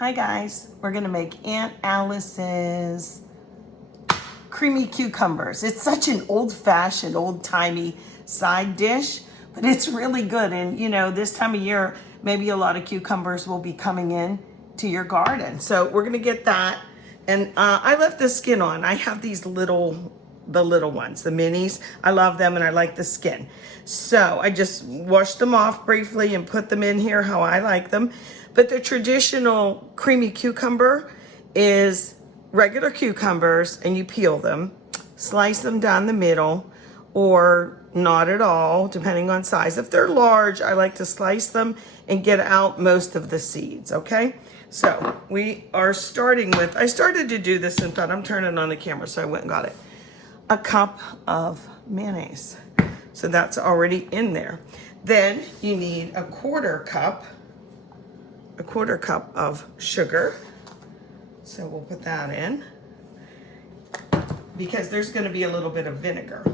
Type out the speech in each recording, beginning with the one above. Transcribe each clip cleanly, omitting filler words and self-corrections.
Hi guys, we're gonna make Aunt Alice's creamy cucumbers. It's such an old-fashioned, old-timey side dish, but it's really good. And you know, this time of year, maybe a lot of cucumbers will be coming in to your garden. So we're gonna get that. And I left the skin on. I have these the little ones, the minis. I love them and I like the skin. So I just washed them off briefly and put them in here how I like them. But the traditional creamy cucumber is regular cucumbers and you peel them, slice them down the middle or not at all, depending on size. If they're large, I like to slice them and get out most of the seeds, okay? So we are starting with, I started to do this and thought I'm turning on the camera, so I went and got it. A cup of mayonnaise. So that's already in there. Then you need a quarter cup of sugar. So we'll put that in because there's going to be a little bit of vinegar.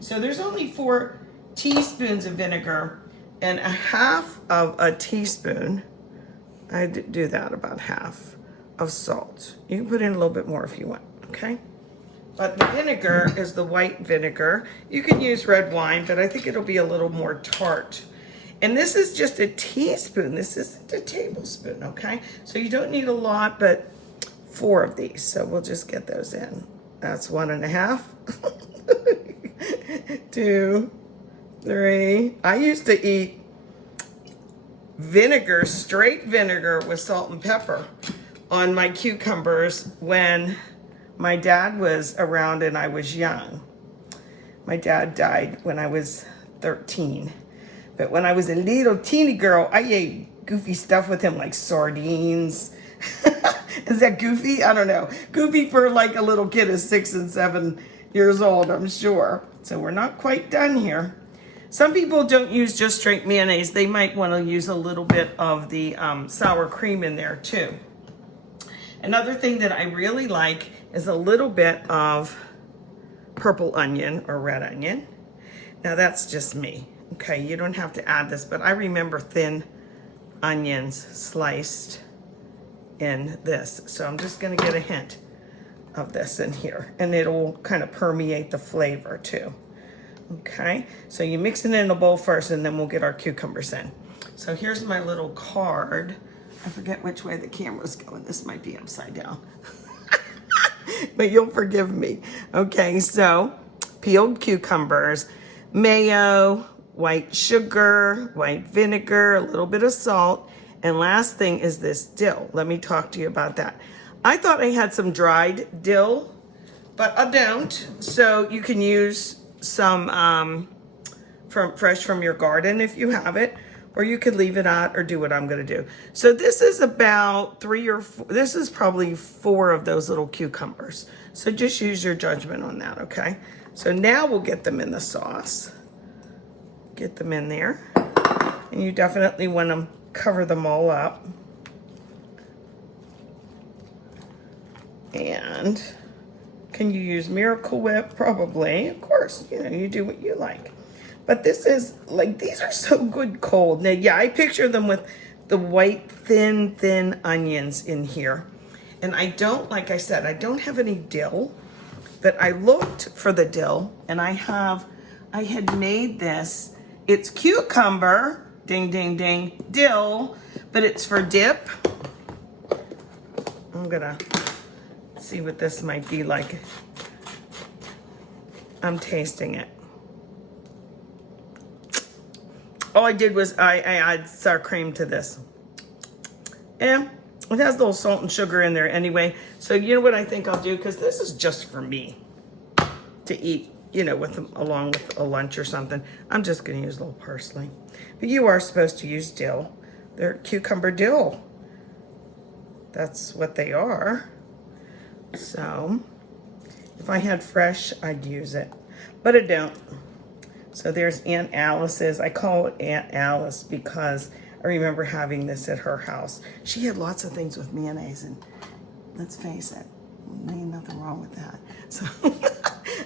So there's only 4 teaspoons of vinegar and a half of a teaspoon. I do that, about half of salt. You can put in a little bit more if you want, okay? But the vinegar is the white vinegar. You can use red wine, but I think it'll be a little more tart. And this is just a teaspoon. This isn't a tablespoon, okay? So you don't need a lot, but 4 of these. So we'll just get those in. That's 1.5. 2, 3. I used to eat vinegar, straight vinegar with salt and pepper on my cucumbers when my dad was around and I was young. My dad died when I was 13. But when I was a little teeny girl, I ate goofy stuff with him like sardines. Is that goofy? I don't know. Goofy for like a little kid of 6 and 7 years old, I'm sure. So we're not quite done here. Some people don't use just straight mayonnaise. They might want to use a little bit of the sour cream in there too. Another thing that I really like is a little bit of purple onion or red onion. Now that's just me. Okay, you don't have to add this, but I remember thin onions sliced in this. So I'm just gonna get a hint of this in here and it'll kind of permeate the flavor too. Okay, so you mix it in a bowl first and then we'll get our cucumbers in. So here's my little card. I forget which way the camera's going. This might be upside down. But you'll forgive me. Okay, so peeled cucumbers, mayo, white sugar, white vinegar, a little bit of salt, and last thing is this dill. Let me talk to you about that. I thought I had some dried dill, but I don't. So you can use some fresh from your garden if you have it, or you could leave it out or do what I'm gonna do. So this is about 3 or 4, this is probably 4 of those little cucumbers. So just use your judgment on that, okay? So now we'll get them in the sauce. Get them in there. And you definitely want to cover them all up. And can you use Miracle Whip? Probably, of course, you know, you do what you like. But this is, like, these are so good cold. Now, yeah, I picture them with the white, thin onions in here. And I don't, like I said, I don't have any dill, but I looked for the dill, and I had made this. It's cucumber, ding, ding, ding, dill, but it's for dip. I'm gonna see what this might be like. I'm tasting it. All I did was I add sour cream to this. And it has a little salt and sugar in there anyway. So you know what I think I'll do? Because this is just for me to eat, you know, along with a lunch or something. I'm just gonna use a little parsley. But you are supposed to use dill. They're cucumber dill. That's what they are. So if I had fresh, I'd use it, but I don't. So there's Aunt Alice's. I call it Aunt Alice because I remember having this at her house. She had lots of things with mayonnaise, and let's face it, ain't nothing wrong with that. So,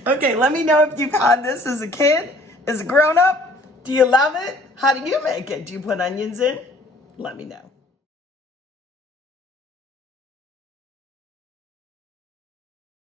okay, let me know if you've had this as a kid, as a grown-up. Do you love it? How do you make it? Do you put onions in? Let me know.